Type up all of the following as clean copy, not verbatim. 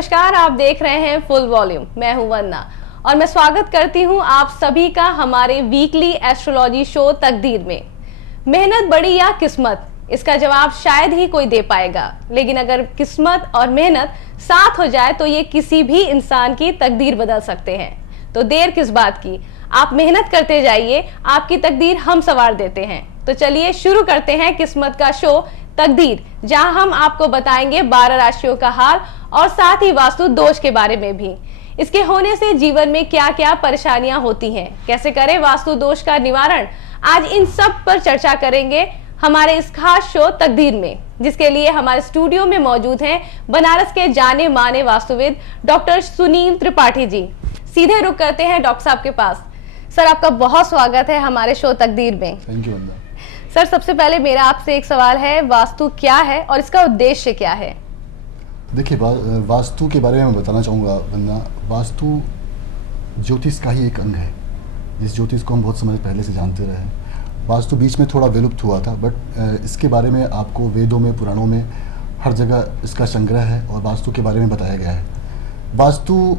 नमस्कार, आप देख रहे हैं फुल वॉल्यूम। मैं हूं वंदना और मैं स्वागत करती हूं आप सभी का हमारे वीकली एस्ट्रोलॉजी शो तकदीर में। मेहनत बड़ी या किस्मत, इसका जवाब शायद ही कोई दे पाएगा, लेकिन अगर किस्मत और मेहनत साथ हो जाए तो ये किसी भी इंसान की तकदीर बदल सकते हैं। तो देर किस बात की, आप मेहनत करते जाइए, आपकी तकदीर हम संवार देते हैं। तो चलिए शुरू करते हैं किस्मत का शो तकदीर, जहां हम आपको बताएंगे 12 राशियों का हाल और साथ ही वास्तु दोष के बारे में भी। इसके होने से जीवन में क्या क्या परेशानियां होती हैं, कैसे करें वास्तु दोष का निवारण, आज इन सब पर चर्चा करेंगे हमारे इस खास शो तकदीर में, जिसके लिए हमारे स्टूडियो में मौजूद हैं बनारस के जाने माने वास्तुविद डॉक्टर सुनील त्रिपाठी जी। सीधे रुक करते हैं डॉक्टर साहब के पास। सर, आपका बहुत स्वागत है हमारे शो तकदीर में। Thank you Vandana. सर, सबसे पहले मेरा आपसे एक सवाल है, वास्तु क्या है और इसका उद्देश्य क्या है? देखिए, वास्तु के बारे में मैं बताना चाहूँगा वंदना। वास्तु ज्योतिष का ही एक अंग है, जिस ज्योतिष को हम बहुत समय पहले से जानते रहे हैं। वास्तु बीच में थोड़ा विलुप्त हुआ था, बट इसके बारे में आपको वेदों में, पुराणों में हर जगह इसका संग्रह है और वास्तु के बारे में बताया गया है। वास्तु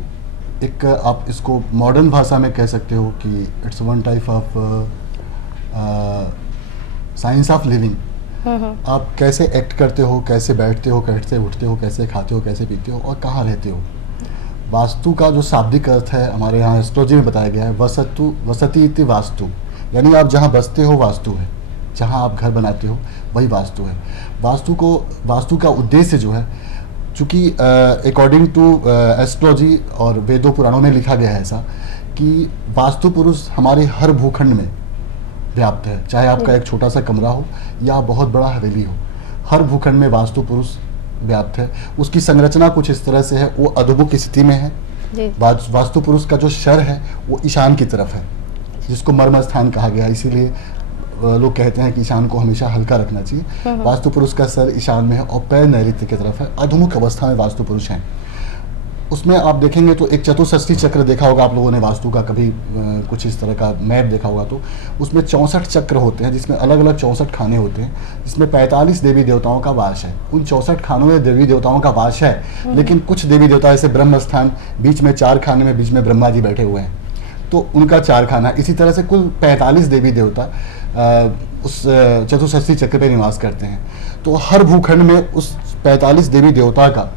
एक, आप इसको मॉडर्न भाषा में कह सकते हो कि it's one type of science of living. आप कैसे एक्ट करते हो, कैसे बैठते हो, कैसे उठते हो, कैसे खाते हो, कैसे पीते हो और कहाँ रहते हो। वास्तु का जो शाब्दिक अर्थ है हमारे यहाँ एस्ट्रोलॉजी में बताया गया है, वसति इति वास्तु, यानी आप जहाँ बसते हो वास्तु है, जहाँ आप घर बनाते हो वही वास्तु है। वास्तु का उद्देश्य जो है, चूँकि अकॉर्डिंग टू एस्ट्रोलॉजी और वेदों पुराणों में लिखा गया है ऐसा कि वास्तु पुरुष हमारे हर भूखंड में व्याप्त है, चाहे आपका एक छोटा सा कमरा हो या बहुत बड़ा हवेली हो, हर भूखंड में वास्तु पुरुष व्याप्त है। उसकी संरचना कुछ इस तरह से है, वो अधोमुख स्थिति में है। वास्तु पुरुष का जो शर है वो ईशान की तरफ है, जिसको मर्म स्थान कहा गया है। इसीलिए लोग कहते हैं कि ईशान को हमेशा हल्का रखना चाहिए। वास्तु पुरुष का सर ईशान में है और पैर नैऋत्य की तरफ है। अधोमुख अवस्था में वास्तु पुरुष हैं। उसमें आप देखेंगे तो एक चतुष्षष्ठी चक्र देखा होगा आप लोगों ने वास्तु का, कभी कुछ इस तरह का मैप देखा होगा तो उसमें 64 चक्र होते हैं, जिसमें अलग अलग 64 खाने होते हैं, जिसमें 45 देवी देवताओं का वास है। उन 64 खानों में देवी देवताओं का वास है, लेकिन कुछ देवी देवता जैसे ब्रह्म स्थान, बीच में 4 खाने में, बीच में ब्रह्मा जी बैठे हुए हैं तो उनका 4 खाना। इसी तरह से कुल 45 देवी देवता उस चतुष्षष्ठी चक्र पे निवास करते हैं। तो हर भूखंड में उस 45 देवी देवता का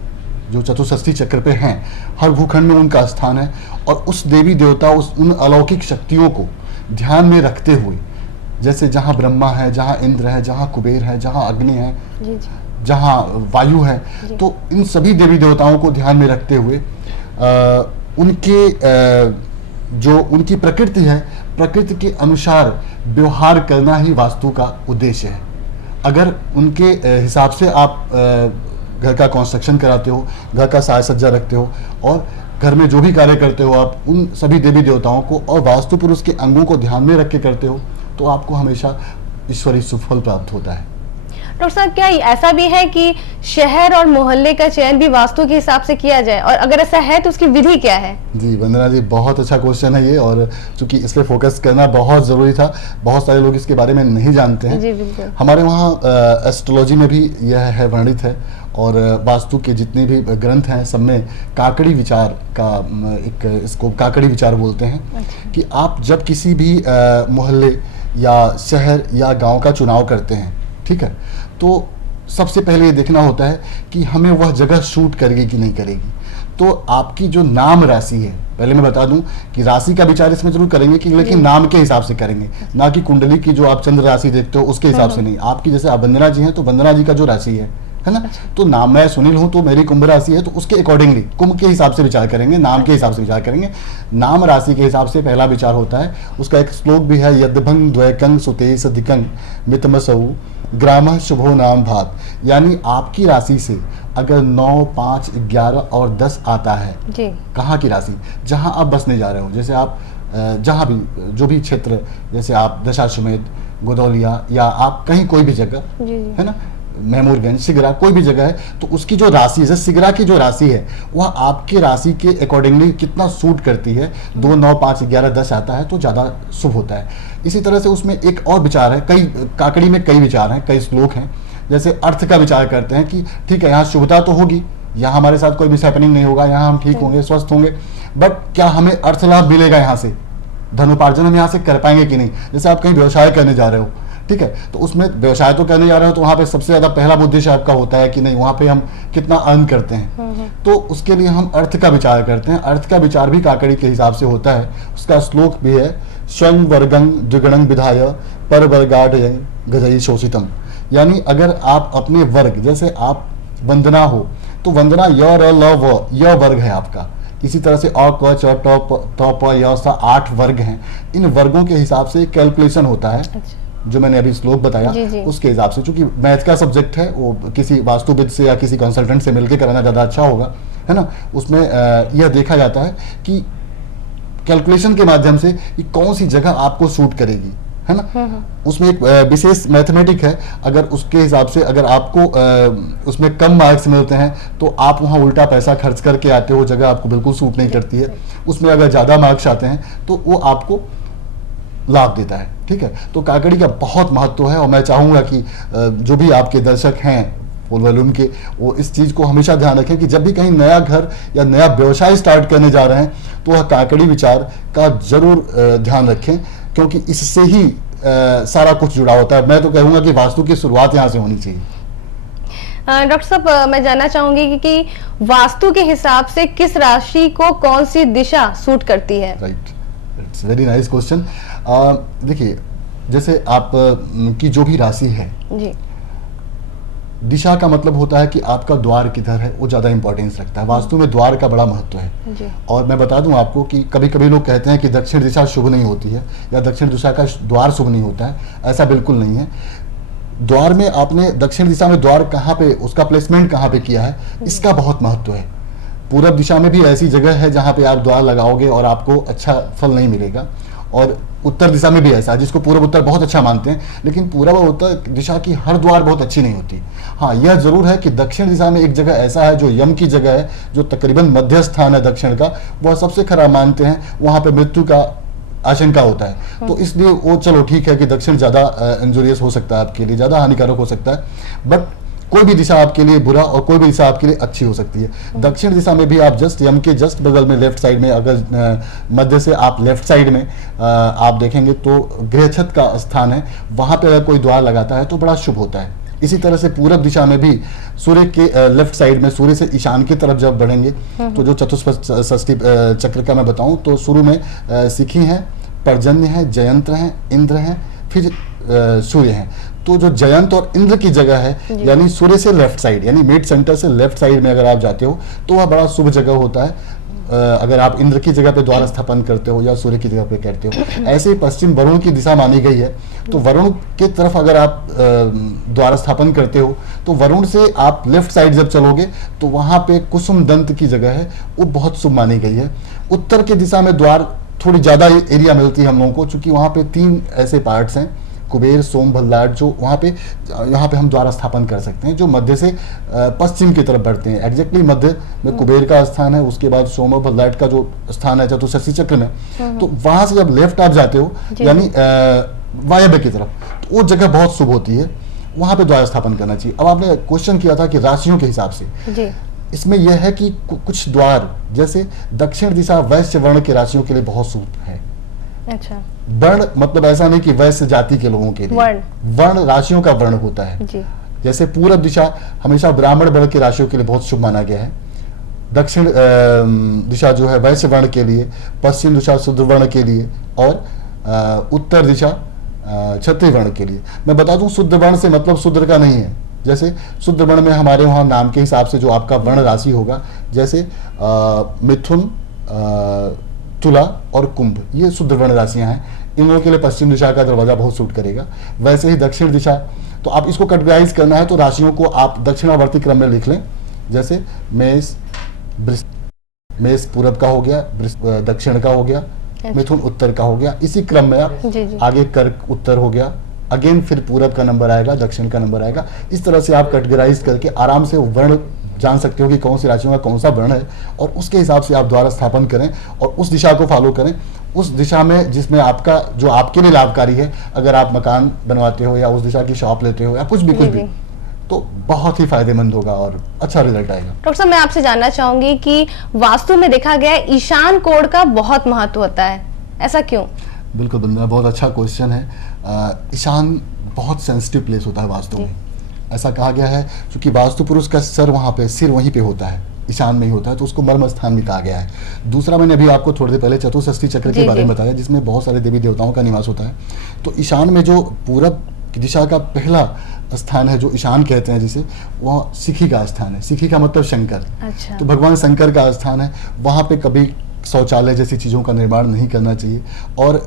जो चतुष्षष्ठी चक्र पे हैं, हर भूखंड में उनका स्थान है। और उस देवी देवता, उन अलौकिक शक्तियों को ध्यान में रखते हुए, जैसे जहाँ ब्रह्मा है, जहाँ इंद्र है, जहाँ कुबेर है, जहाँ अग्नि है, जहाँ वायु है, तो इन सभी देवी देवताओं को ध्यान में रखते हुए जो उनकी प्रकृति है, प्रकृति के अनुसार व्यवहार करना ही वास्तु का उद्देश्य है। अगर उनके हिसाब से आप घर का कंस्ट्रक्शन कराते हो, घर का साज सज्जा रखते हो और घर में जो भी कार्य करते हो, आप उन सभी देवी देवताओं को और वास्तु पुरुष के अंगों को ध्यान में रख के करते हो, तो आपको हमेशा ईश्वरीय सुफल प्राप्त होता है। डॉक्टर साहब, क्या ऐसा भी है कि शहर और मोहल्ले का चयन भी वास्तु के हिसाब से किया जाए, और अगर ऐसा है तो उसकी विधि क्या है? जी वंदना जी, बहुत अच्छा क्वेश्चन है ये, और चूंकि इस पे फोकस करना बहुत ज़रूरी था, बहुत सारे लोग इसके बारे में नहीं जानते हैं। जी बिल्कुल। हमारे वहाँ एस्ट्रोलॉजी में भी यह है, वर्णित है, और वास्तु के जितने भी ग्रंथ हैं सब में काकड़ी विचार का एक, इसको काकड़ी विचार बोलते हैं। कि आप जब किसी भी मोहल्ले या शहर या गाँव का चुनाव करते हैं, ठीक है, तो सबसे पहले ये देखना होता है कि हमें वह जगह शूट करेगी कि नहीं करेगी। तो आपकी जो नाम राशि है, पहले मैं बता दूं कि राशि का विचार इसमें जरूर करेंगे कि, लेकिन नाम के हिसाब से करेंगे, ना कि कुंडली की जो आप चंद्र राशि देखते हो उसके हिसाब से नहीं। आपकी जैसे आप वंदना जी हैं तो वंदना जी का जो राशि है ना, तो नाम, मैं सुनील हूं तो मेरी कुंभ राशि है, तो उसके अकॉर्डिंगली कुंभ के हिसाब से विचार करेंगे, नाम के हिसाब से विचार करेंगे। नाम राशि के हिसाब से पहला विचार होता है। उसका एक श्लोक भी है, यद्भंग द्वैकंग सुतेश अधिकंग मितमसौ ग्राम शुभो नाम भात, यानी आपकी राशि से अगर 9, 5, 11 और 10 आता है, कहाँ की राशि, जहाँ आप बसने जा रहे हो, जैसे आप जहाँ भी जो भी क्षेत्र, जैसे आप दशाश्वमेध, गोदौलिया, या आप कहीं कोई भी जगह है ना, महमूरगंज, सिगरा, कोई भी जगह है, तो उसकी जो राशि है, सिगरा की जो राशि है वह आपकी राशि के अकॉर्डिंगली कितना सूट करती है। 2, 9, 5, 11, 10 आता है तो ज़्यादा शुभ होता है। इसी तरह से उसमें एक और विचार है, कई काकड़ी में कई विचार हैं, कई श्लोक हैं। जैसे अर्थ का विचार करते हैं कि ठीक है, यहाँ शुभता तो होगी, यहाँ हमारे साथ कोई मिस हैपनिंग नहीं होगा, यहाँ हम ठीक होंगे, स्वस्थ होंगे, बट क्या हमें अर्थ लाभ मिलेगा यहाँ से, धनोपार्जन हम यहाँ से कर पाएंगे कि नहीं। जैसे आप कहीं व्यवसाय करने जा रहे हो, ठीक है, तो उसमें व्यवसाय तो करने जा रहे हो तो वहाँ पे सबसे ज़्यादा पहला उद्देश्य आपका होता है कि नहीं वहाँ पे हम कितना अर्न करते हैं, तो उसके लिए हम अर्थ का विचार करते हैं। अर्थ का विचार भी काकड़ी के हिसाब से होता है। उसका श्लोक भी है, स्वयं वर्गं द्विगुणं विधाय पर वर्गाढयं गजई शोषितम, यानी अगर आप अपने वर्ग, जैसे आप वंदना हो तो वंदना य र ल व, य वर्ग है आपका, इसी तरह से अ क च ट प य स 8 वर्ग हैं। इन वर्गों के हिसाब से कैलकुलेशन होता है। अच्छा। जो मैंने अभी श्लोक बताया जी। उसके हिसाब से, चूंकि मैथ का सब्जेक्ट है, वो किसी वास्तुविद से या किसी कंसल्टेंट से मिलकर कराना ज़्यादा अच्छा होगा, है ना। उसमें यह देखा जाता है कि कैलकुलेशन के माध्यम से कि कौन सी जगह आपको सूट करेगी, है ना। उसमें एक विशेष मैथमेटिक है, अगर उसके हिसाब से अगर आपको उसमें कम मार्क्स मिलते हैं तो आप वहाँ उल्टा पैसा खर्च करके आते हो, जगह आपको बिल्कुल सूट नहीं करती है। उसमें अगर ज़्यादा मार्क्स आते हैं तो वो आपको लाभ देता है, ठीक है। तो काकड़ी का बहुत महत्व है और मैं चाहूँगा कि जो भी आपके दर्शक हैं फुल वॉल्यूम के, वो इस चीज़ को हमेशा ध्यान रखें कि जब भी कहीं नया घर या नया व्यवसाय स्टार्ट करने जा रहे हैं तो वह काकड़ी विचार का जरूर ध्यान रखें, क्योंकि इससे ही सारा कुछ जुड़ा होता है। मैं तो कहूँगा कि वास्तु की शुरुआत यहाँ से होनी चाहिए। डॉक्टर साहब, मैं जानना चाहूंगी कि वास्तु के हिसाब से किस राशि को कौन सी दिशा सूट करती है? Right, it's very nice question. देखिए, जैसे आप की जो भी राशि है जी, दिशा का मतलब होता है कि आपका द्वार किधर है, वो ज़्यादा इंपॉर्टेंस रखता है। वास्तु में द्वार का बड़ा महत्व है जी। और मैं बता दूं आपको कि कभी कभी लोग कहते हैं कि दक्षिण दिशा शुभ नहीं होती है या दक्षिण दिशा का द्वार शुभ नहीं होता है। ऐसा बिल्कुल नहीं है। द्वार में आपने दक्षिण दिशा में द्वार कहाँ पे, उसका प्लेसमेंट कहाँ पे किया है, इसका बहुत महत्व है। पूरब दिशा में भी ऐसी जगह है जहाँ पे आप द्वार लगाओगे और आपको अच्छा फल नहीं मिलेगा, और उत्तर दिशा में भी ऐसा है, जिसको पूर्व उत्तर बहुत अच्छा मानते हैं, लेकिन पूरब और उत्तर दिशा की हर द्वार बहुत अच्छी नहीं होती। हाँ, यह जरूर है कि दक्षिण दिशा में एक जगह ऐसा है जो यम की जगह है, जो तकरीबन मध्य स्थान है दक्षिण का, वह सबसे खराब मानते हैं, वहाँ पे मृत्यु का आशंका होता है। तो इसलिए वो चलो ठीक है कि दक्षिण ज़्यादा इंजूरियस हो सकता है, आपके लिए ज़्यादा हानिकारक हो सकता है, बट कोई भी दिशा आपके लिए बुरा और कोई भी दिशा आपके लिए अच्छी हो सकती है। दक्षिण दिशा में भी आप जस्ट यम के जस्ट बगल में लेफ्ट साइड में, अगर मध्य से आप लेफ्ट साइड में आप देखेंगे तो गृह छत का स्थान है, वहाँ पे अगर कोई द्वार लगाता है तो बड़ा शुभ होता है। इसी तरह से पूरब दिशा में भी सूर्य के लेफ्ट साइड में, सूर्य से ईशान की तरफ जब बढ़ेंगे तो जो चतुष्पद षष्ठी चक्र का मैं बताऊं तो शुरू में सिखी हैं, पर्जन्य है, जयंत्र हैं, इंद्र हैं, फिर सूर्य हैं। तो जो जयंत और इंद्र की जगह है, यानी सूर्य से लेफ्ट साइड, यानी मिड सेंटर से लेफ्ट साइड में अगर आप जाते हो तो वह बड़ा शुभ जगह होता है। अगर आप इंद्र की जगह पे द्वार स्थापन करते हो या सूर्य की जगह पे करते हो। ऐसे ही पश्चिम वरुण की दिशा मानी गई है, तो वरुण की तरफ अगर आप द्वार स्थापन करते हो तो वरुण से आप लेफ्ट साइड जब चलोगे तो वहाँ पे कुसुम दंत की जगह है, वो बहुत शुभ मानी गई है। उत्तर की दिशा में द्वार थोड़ी ज़्यादा एरिया मिलती है हम लोगों को, चूँकि वहाँ पे 3 ऐसे पार्ट्स हैं, कुबेर, सोम, भल्लाट, जो यहाँ पे हम द्वार स्थापन कर सकते हैं, जो मध्य से पश्चिम की तरफ बढ़ते हैं। एग्जैक्टली मध्य में कुबेर का स्थान है, उसके बाद सोम और भल्लाट का जो स्थान है चतुष्षष्ठी चक्र में, तो वहाँ से जब लेफ्ट आप जाते हो यानी वायव्य की तरफ, तो वो जगह बहुत शुभ होती है, वहाँ पे द्वार स्थापन करना चाहिए। अब आपने क्वेश्चन किया था कि राशियों के हिसाब से, इसमें यह है कि कुछ द्वार जैसे दक्षिण दिशा वैश्य वर्ण के राशियों के लिए बहुत शुभ है। अच्छा, वर्ण मतलब ऐसा नहीं कि वैश्य जाति के लोगों के लिए, वर्ण राशियों का वर्ण होता है जी। जैसे पूरब दिशा हमेशा ब्राह्मण वर्ण की राशियों के लिए बहुत शुभ माना गया है, दक्षिण दिशा जो है वैश्य वर्ण के लिए, पश्चिम दिशा शूद्र वर्ण के लिए, और उत्तर दिशा क्षत्रिय वर्ण के लिए। मैं बता दूं, शुद्ध वर्ण से मतलब शूद्र का नहीं है। जैसे शुद्ध वर्ण में हमारे वहाँ नाम के हिसाब से जो आपका वर्ण राशि होगा, जैसे मिथुन, तुला और कुंभ, ये शुद्ध वर्ण राशियां हैं। इन लोगों के लिए पश्चिम दिशा का दरवाजा बहुत सूट करेगा। वैसे ही दक्षिण दिशा, तो आप इसको कैटेगराइज करना है तो राशियों को आप दक्षिणावर्ती क्रम में लिख लें। जैसे मेष पूरब का हो गया, दक्षिण का हो गया, मिथुन उत्तर का हो गया, इसी क्रम में आप आगे कर्क उत्तर हो गया, अगेन फिर पूरब का नंबर आएगा, दक्षिण का नंबर आएगा। इस तरह से आप कैटेगराइज करके आराम से वर्ण जान सकते हो कि कौन सी राशियों का कौन सा वर्ण है, और उसके हिसाब से आप द्वार स्थापन करें और उस दिशा को फॉलो करें, उस दिशा में जिसमें आपका जो आपके लिए लाभकारी है। अगर आप मकान बनवाते हो या उस दिशा की शॉप लेते हो या कुछ भी तो बहुत ही फायदेमंद होगा और अच्छा रिजल्ट आएगा। डॉक्टर साहब, मैं आपसे जानना चाहूंगी कि वास्तु में देखा गया है ईशान कोण का बहुत महत्व होता है, ऐसा क्यों? बिल्कुल बंदना, बहुत अच्छा क्वेश्चन है। ईशान बहुत सेंसिटिव प्लेस होता है वास्तु में। ऐसा कहा गया है क्योंकि वास्तु पुरुष का सर वहाँ पे, सिर वहीं पे होता है, ईशान में ही होता है, तो उसको मर्म स्थान भी कहा गया है। दूसरा, मैंने अभी आपको थोड़ी देर पहले चतुष्षष्ठी चक्र के बारे में बताया, जिसमें बहुत सारे देवी देवताओं का निवास होता है। तो ईशान में जो पूरब की दिशा का पहला स्थान है, जो ईशान कहते हैं जिसे, वह सिखी का स्थान है। सिखी का मतलब शंकर। अच्छा। तो भगवान शंकर का स्थान है, वहाँ पे कभी शौचालय जैसी चीज़ों का निर्माण नहीं करना चाहिए। और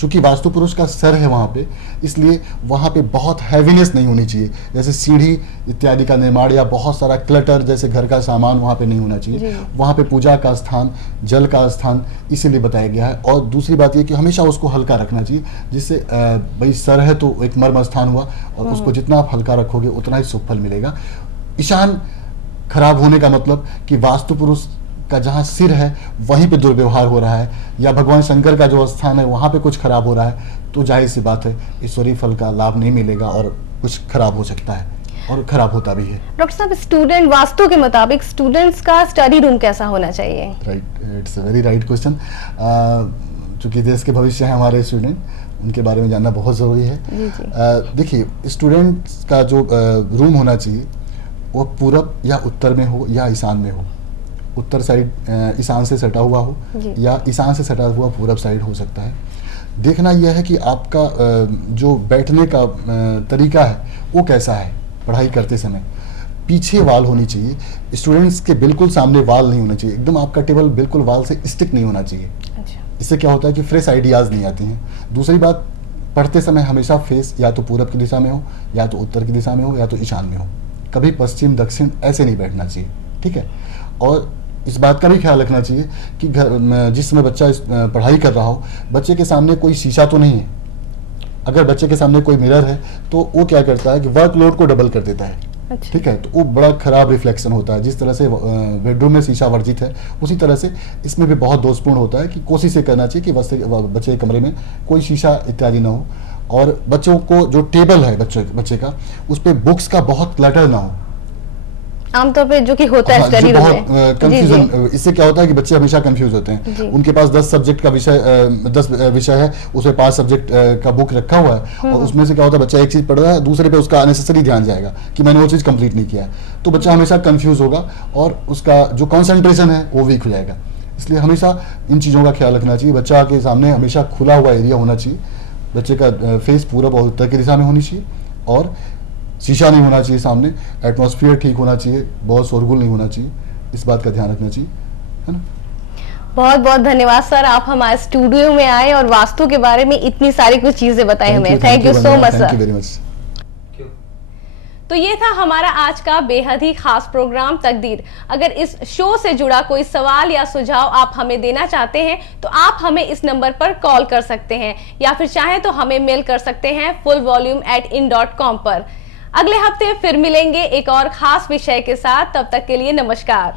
चूंकि वास्तु पुरुष का सर है वहाँ पे, इसलिए वहाँ पे बहुत हैवीनेस नहीं होनी चाहिए, जैसे सीढ़ी इत्यादि का निर्माण या बहुत सारा क्लटर जैसे घर का सामान वहाँ पे नहीं होना चाहिए। वहाँ पे पूजा का स्थान, जल का स्थान इसीलिए बताया गया है। और दूसरी बात ये कि हमेशा उसको हल्का रखना चाहिए, जिससे भाई सर है तो एक मर्म स्थान हुआ, और उसको जितना आप हल्का रखोगे उतना ही शुभ फल मिलेगा। ईशान खराब होने का मतलब कि वास्तु पुरुष का जहाँ सिर है वहीं पे दुर्व्यवहार हो रहा है, या भगवान शंकर का जो स्थान है वहाँ पे कुछ खराब हो रहा है, तो जाहिर सी बात है ईश्वरीय फल का लाभ नहीं मिलेगा और कुछ खराब हो सकता है, और खराब होता भी है। डॉक्टर साहब, स्टूडेंट वास्तु के मुताबिक स्टूडेंट्स का स्टडी रूम कैसा होना चाहिए? Right, it's a very right question. चूँकि देश के भविष्य हैं हमारे स्टूडेंट, उनके बारे में जानना बहुत ज़रूरी है। देखिए, स्टूडेंट्स का जो रूम होना चाहिए वो पूरब या उत्तर में हो या ईशान में हो। उत्तर साइड ईशान से सटा हुआ हो, या ईशान से सटा हुआ पूरब साइड हो सकता है। देखना यह है कि आपका जो बैठने का तरीका है वो कैसा है। पढ़ाई करते समय पीछे वाल होनी चाहिए, स्टूडेंट्स के बिल्कुल सामने वाल नहीं होना चाहिए, एकदम आपका टेबल बिल्कुल वाल से स्टिक नहीं होना चाहिए। अच्छा। इससे क्या होता है कि फ्रेश आइडियाज़ नहीं आती हैं। दूसरी बात, पढ़ते समय हमेशा फेस या तो पूरब की दिशा में हो, या तो उत्तर की दिशा में हो, या तो ईशान में हो। कभी पश्चिम दक्षिण ऐसे नहीं बैठना चाहिए, ठीक है। और इस बात का भी ख्याल रखना चाहिए कि घर जिस समय बच्चा पढ़ाई कर रहा हो, बच्चे के सामने कोई शीशा तो नहीं है। अगर बच्चे के सामने कोई मिरर है तो वो क्या करता है कि वर्कलोड को डबल कर देता है। अच्छा। ठीक है, तो वो बड़ा खराब रिफ्लेक्शन होता है। जिस तरह से बेडरूम में शीशा वर्जित है, उसी तरह से इसमें भी बहुत दोषपूर्ण होता है कि कोशिश ये करना चाहिए कि बच्चे के कमरे में कोई शीशा इत्यादि ना हो। और बच्चों को जो टेबल है बच्चे का, उस पर बुक्स का बहुत क्लटर ना हो, आमतौर पे जो कि होता है स्टडी रूम में। कंफ्यूजन, इससे क्या होता है कि बच्चे हमेशा कंफ्यूज होते हैं। उनके पास 10 सब्जेक्ट का विषय 10 विषय है, उसमें 5 सब्जेक्ट का बुक रखा हुआ है, और उसमें से क्या होता है बच्चा एक चीज पढ़ रहा है, दूसरे पे उसका अननेसेसरी ध्यान जाएगा कि मैंने वो चीज कंप्लीट नहीं किया है, तो बच्चा हमेशा कंफ्यूज होगा और उसका जो कॉन्सेंट्रेशन है वो वीक हो जाएगा। इसलिए हमेशा इन चीज़ों का ख्याल रखना चाहिए। बच्चा के सामने हमेशा खुला हुआ एरिया होना चाहिए, बच्चे का फेस पूरब और उत्तर की दिशा में होनी चाहिए, और शीशा नहीं होना चाहिए सामने, एटमॉस्फेयर ठीक होना चाहिए, बहुत शोरगुल नहीं होना चाहिए, इस बात का ध्यान रखना चाहिए, है ना। बहुत बहुत धन्यवाद सर, आप हमारे स्टूडियो में आए और वास्तु के बारे में इतनी सारी कुछ चीजें बताई हमें। Thank you so much sir. Thank you very much. तो ये था हमारा आज का बेहद ही खास प्रोग्राम तकदीर। अगर इस शो से जुड़ा कोई सवाल या सुझाव आप हमें देना चाहते हैं तो आप हमें इस नंबर पर कॉल कर सकते हैं, या फिर चाहें तो हमें मेल कर सकते हैं fullvolume@in.com पर। अगले हफ्ते फिर मिलेंगे एक और खास विषय के साथ, तब तक के लिए नमस्कार।